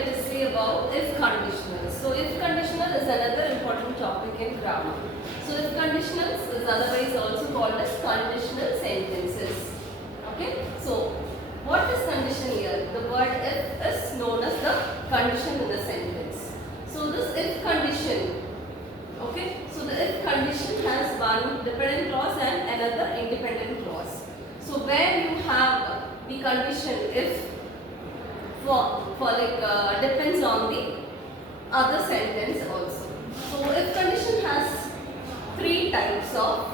let us say about if conditionals. So if conditional is another important topic in grammar. So if conditionals is otherwise also called as conditional sentences. Okay. So what is condition here? The word if is known as the condition in the sentence. So this if condition. Okay. So the if condition has one dependent clause and another independent clause. So where you have the condition if depends on the other sentence also. So if condition has three types of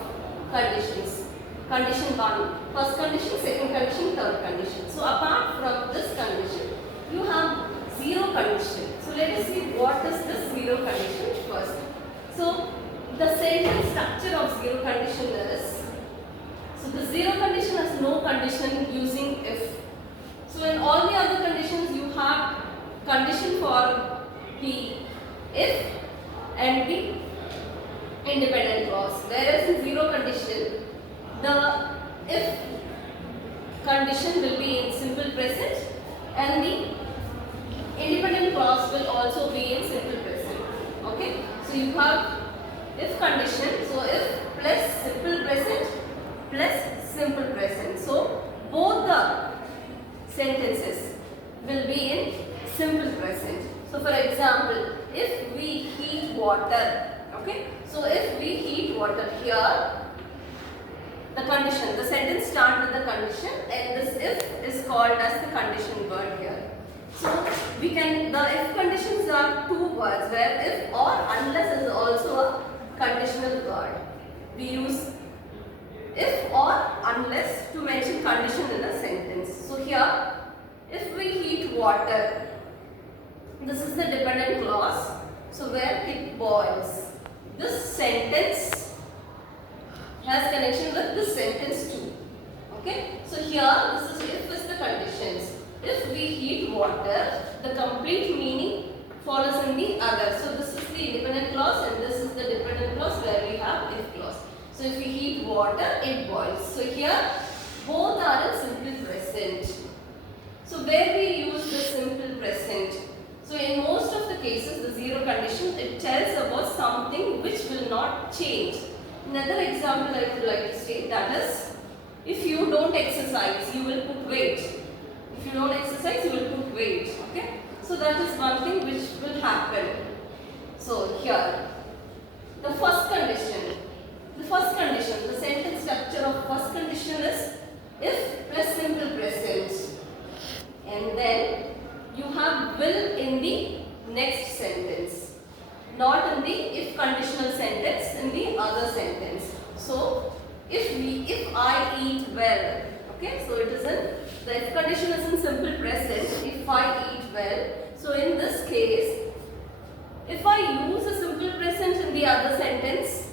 conditions. Condition 1, first condition, second condition, third condition. So apart from this condition, you have zero condition. So let us see what is this zero condition first. So the sentence structure of zero condition is, so the zero condition has no condition using if. So in all the other conditions you have condition for the if and the independent clause. Whereas in zero condition, the if condition will be in simple present and the independent clause will also be in simple present. Okay. So you have if condition, so if plus simple present plus simple present. So both the sentences will be in simple present. So for example, if we heat water, okay. So if we heat water, here the condition, the sentence starts with the condition and this if is called as the condition word here. So we can, the if conditions are two words where if or unless is also a conditional word. We use if or unless to mention condition in a sentence. So here, if we heat water, this is the dependent clause. So where it boils. This sentence has connection with this sentence too. Okay. So here, this is if is the conditions. If we heat water, the complete meaning follows in the other. So this is the independent clause and this is the dependent clause where we have if clause. So if we heat water, it boils. So here both are in simple present. So where we use the simple present? So in most of the cases, the zero condition, it tells about something which will not change. Another example I would like to state, that is, if you don't exercise, you will put weight. If you don't exercise, you will put weight. Okay. So that is one thing which will happen. So here, the first condition, the sentence structure of first condition is if plus simple present, and then you have will in the next sentence, not in the if conditional sentence, in the other sentence. So if I eat well, okay, so it is in the if condition is in simple present, if I eat well. So in this case, if I use a simple present in the other sentence,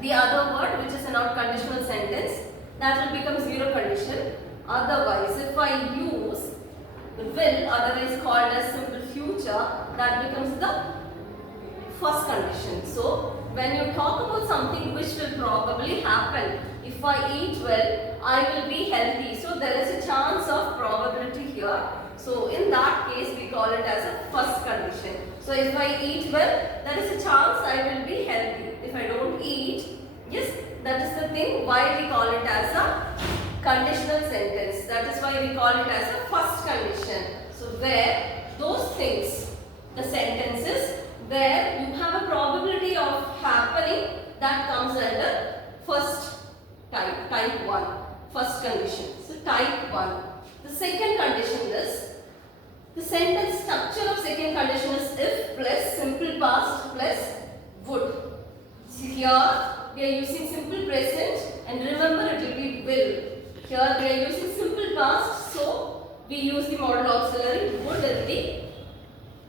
the other word which is a not conditional sentence, that will become zero condition. Otherwise, if I use the will, otherwise called as simple future, that becomes the first condition. So when you talk about something which will probably happen, if I eat well, I will be healthy. So there is a chance of probability here. So in that case, we call it as a first condition. So if I eat well, there is a chance I will be healthy. If I don't eat, yes, that is the thing why we call it as a conditional sentence. That is why we call it as a first condition. So where those things, the sentences where you have a probability of happening, that comes under first type 1, first condition. So type 1. The second condition is, the sentence structure of second condition is if plus simple past plus would. So here we are using simple present and remember it will be will. Here we are using simple past, so we use the modal auxiliary would in the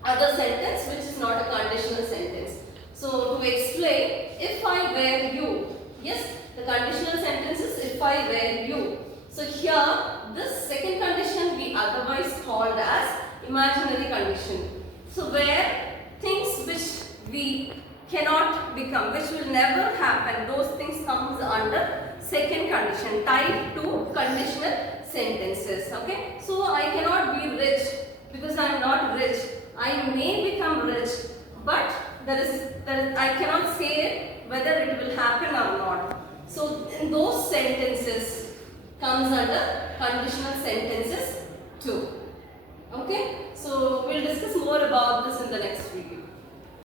other sentence which is not a conditional sentence. So to explain, if I were you, yes, the conditional sentence is if I were you. So here this second condition we otherwise called as imaginary condition. So where things which we cannot become, which will never happen, those things comes under second condition, type 2 conditional sentences. Okay. So I cannot be rich because I am not rich. but I cannot say whether it will happen or not. So in those sentences comes under conditional sentences